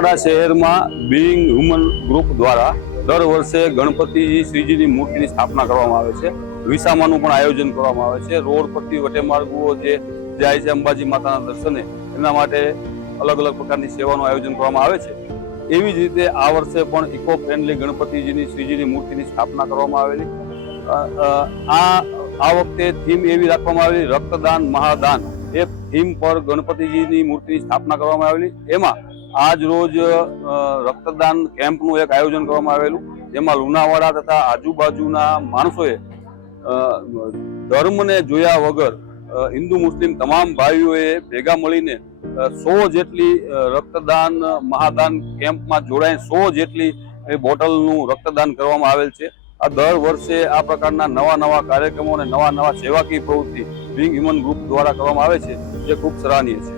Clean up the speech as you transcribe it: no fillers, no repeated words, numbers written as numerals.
લુણાવાડા શહેરમાં being human group દ્વારા દર વર્ષે ગણપતિ શ્રીજીની મૂર્તિની સ્થાપના કરવામાં આવે છે। વિસામાનું પણ આયોજન કરવામાં આવે છે। રોડ પરથી વટેમાર્ગુઓ જે જાય છે અંબાજી માતાના દર્શને, એના માટે અલગ અલગ પ્રકારની સેવાનું આયોજન કરવામાં આવે છે। એવી જ રીતે આ વર્ષે પણ ઇકો ફ્રેન્ડલી ગણપતિજીની શ્રીજીની મૂર્તિની સ્થાપના કરવામાં આવેલી। આ વખતે થીમ એવી રાખવામાં આવેલી, રક્તદાન મહાદાન। એ થીમ પર ગણપતિજીની મૂર્તિની સ્થાપના કરવામાં આવેલી। એમાં આજ રોજ રક્તદાન કેમ્પનું એક આયોજન કરવામાં આવેલું, જેમાં લુણાવાડા તથા આજુબાજુના માણસોએ ધર્મને જોયા વગર હિન્દુ મુસ્લિમ તમામ ભાઈઓએ ભેગા મળીને 100 જેટલી રક્તદાન મહાદાન કેમ્પમાં જોડાઈ 100 જેટલી બોટલનું રક્તદાન કરવામાં આવેલ છે। આ દર વર્ષે આ પ્રકારના નવા કાર્યક્રમો અને નવા સેવાકીય પ્રવૃત્તિ બીઇંગ હ્યુમન ગ્રુપ દ્વારા કરવામાં આવે છે, જે ખૂબ સરાહનીય છે।